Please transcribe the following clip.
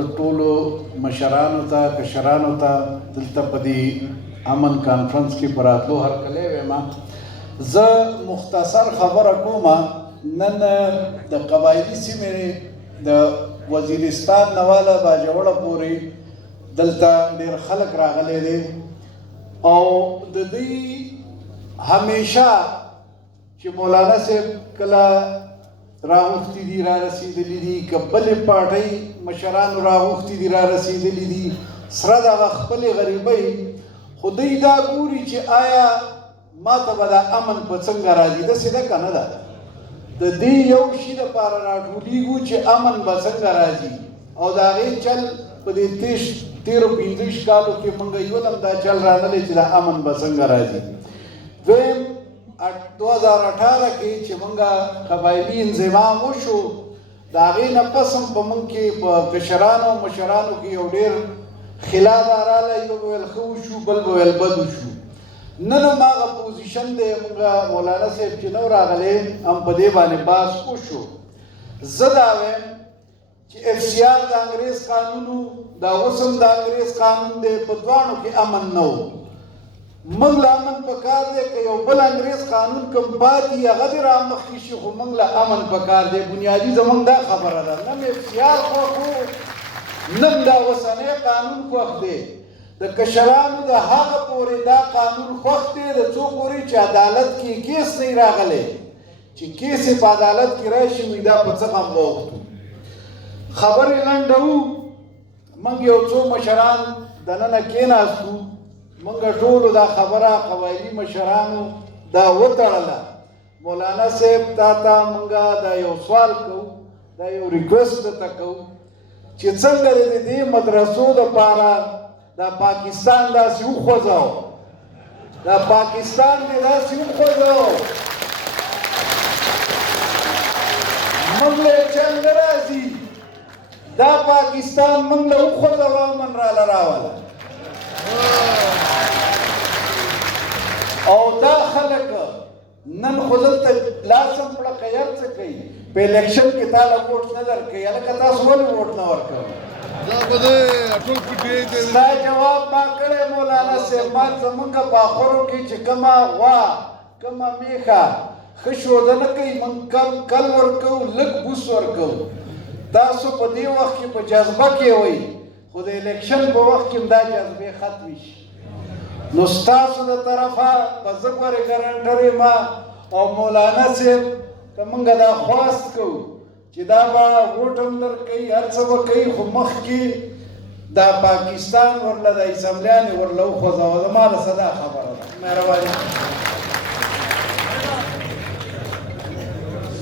د ټولو مشرانو ته کشرانو ته دلته په دې امن کانفرنس کې په راتلو هرکلی وایم. زه مختصر خبره کوم. نن د قبایلي سیمې د وزیرستان نه واله باجوړه پورې دلته ډېر خلک راغلی دی او د دوی همیشه چې مولانا صاحب کله راغوښتي دي را رسېدلي دي که بلې پارټۍ مشرانو راغوښتي دي را رسېدلي دي سره دغه خپلې غریبۍ خو دوی دا ګوري چې آیا ما ته به دا امن په څنګه راځي. داسې ده که نه ده؟ د دې یو شي دپاره راټولېږو چې امن به څنګه راځي او د هغې چل په دې تېرو 25 کالو کې موږ یو دم دا چل رانلی چې دا امن به څنګه راځي. دویم 2018 کې چې موږ قبایلي انضمام وشو د هغې نه پس هم په موږ کې په کشرانو او مشرانو کې یو ډېر خلا دا راغلی. یو به ویل ښه وشو بل به ویل بد وشو. نن هم هغه پوزیشن دی. موږ مولانا صاحب چې نو راغلی هم په دې باندې بحث وشو. زه دا وایم چې FCR د انګریز قانون دا اوس هم د انګریز قانون دی. په دواړو کې امن نه و. موږ له امن پکار دی که یو بل انګریز قانون کوم پاتې هغه دې رامخکې شي خو موږ له امن پکار دی. بنیادي زموږ دا خبره ده. نه مې FCR خوښ و نه دا اوسنی قانون خوښ دی. د کشرانو د هغه پورې دا قانون خوښ دی د څو پورې چې عدالت کې کیس نه راغلی. چې کیس یې په عدالت کې راشي نو دا په څه غم واوښتو. خبرې لنډه وو. موږ یو څو مشران دننه کېناستو. موږ ټولو دا خبره قبایلي مشرانو دا وتړله. مولانا صاحب تا ته موږ دا یو سوال کوو دا یو ریکویسټ درته کوو چې څنګه د دې مدرسو دپاره دا پاکستان داسې وخوځاو. دا پاکستان دې داسې وخوځاو موږ له چل نه راځي. دا پاکستان موږ له وخوځاو امن راله راوله. او دا خلک نن خو دلته لاس هم پړقه هر څه کوي. په الیکشن کې تاله ووټ نه درکوي. هلکه تاسو ولې ووټ نه ورکوئ؟ ستا جواب ما کړی مولانا صاحب. ما زمونږ په اخرو کې چې کومه غوا کومه میښه ښه شوده نه کوي موږ کل ورکوو لږ بوس ورکوو. تاسو په دې وخت کې په جذبه کې وئ خو د الیکشن په وخت کې هم دا جذبې ختمې شي. نو ستاسو د طرفه به زه ګورې ګرنټر یم او مولانا صاحب که موږ دا خواست کوو چې دا به ووټ هم درکوي هر څه به کوي خو مخکې دا پاکستان ورله د اسمبلیانې ورله وخوځوه. زما له څه دا خبره ده. مهرباني